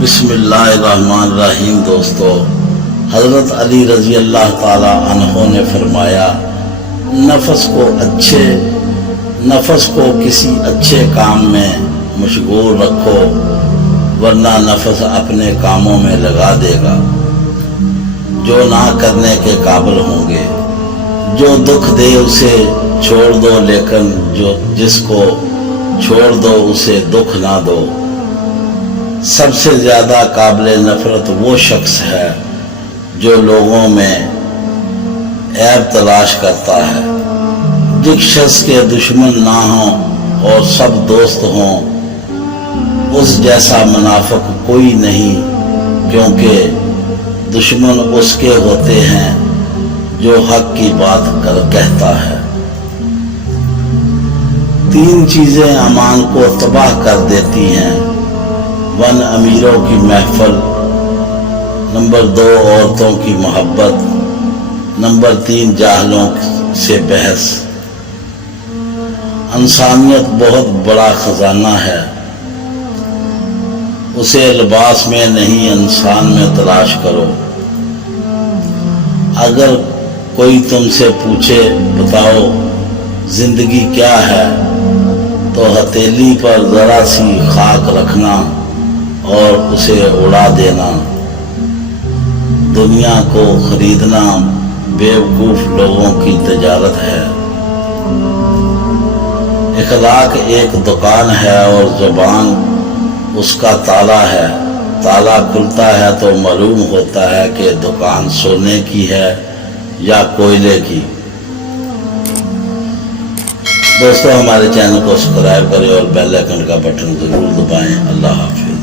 بسم اللہ الرحمن الرحیم۔ دوستو، حضرت علی رضی اللہ تعالی عنہ نے فرمایا، نفس کو کسی اچھے کام میں مشغول رکھو، ورنہ نفس اپنے کاموں میں لگا دے گا جو نہ کرنے کے قابل ہوں گے۔ جو دکھ دے اسے چھوڑ دو، لیکن جس کو چھوڑ دو اسے دکھ نہ دو۔ سب سے زیادہ قابل نفرت وہ شخص ہے جو لوگوں میں عیب تلاش کرتا ہے۔ جس شخص کے دشمن نہ ہوں اور سب دوست ہوں، اس جیسا منافق کوئی نہیں، کیونکہ دشمن اس کے ہوتے ہیں جو حق کی بات کہتا ہے۔ 3 چیزیں امان کو تباہ کر دیتی ہیں: 1 امیروں کی محفل، نمبر 2 عورتوں کی محبت، نمبر 3 جاہلوں سے بحث۔ انسانیت بہت بڑا خزانہ ہے، اسے لباس میں نہیں انسان میں تلاش کرو۔ اگر کوئی تم سے پوچھے بتاؤ زندگی کیا ہے، تو ہتھیلی پر ذرا سی خاک رکھنا اور اسے اڑا دینا۔ دنیا کو خریدنا بیوقوف لوگوں کی تجارت ہے۔ اخلاق ایک دکان ہے اور زبان اس کا تالا ہے۔ تالا کھلتا ہے تو معلوم ہوتا ہے کہ دکان سونے کی ہے یا کوئلے کی۔ دوستو، ہمارے چینل کو سبسکرائب کریں اور بیل آئیکن کا بٹن ضرور دبائیں۔ اللہ حافظ۔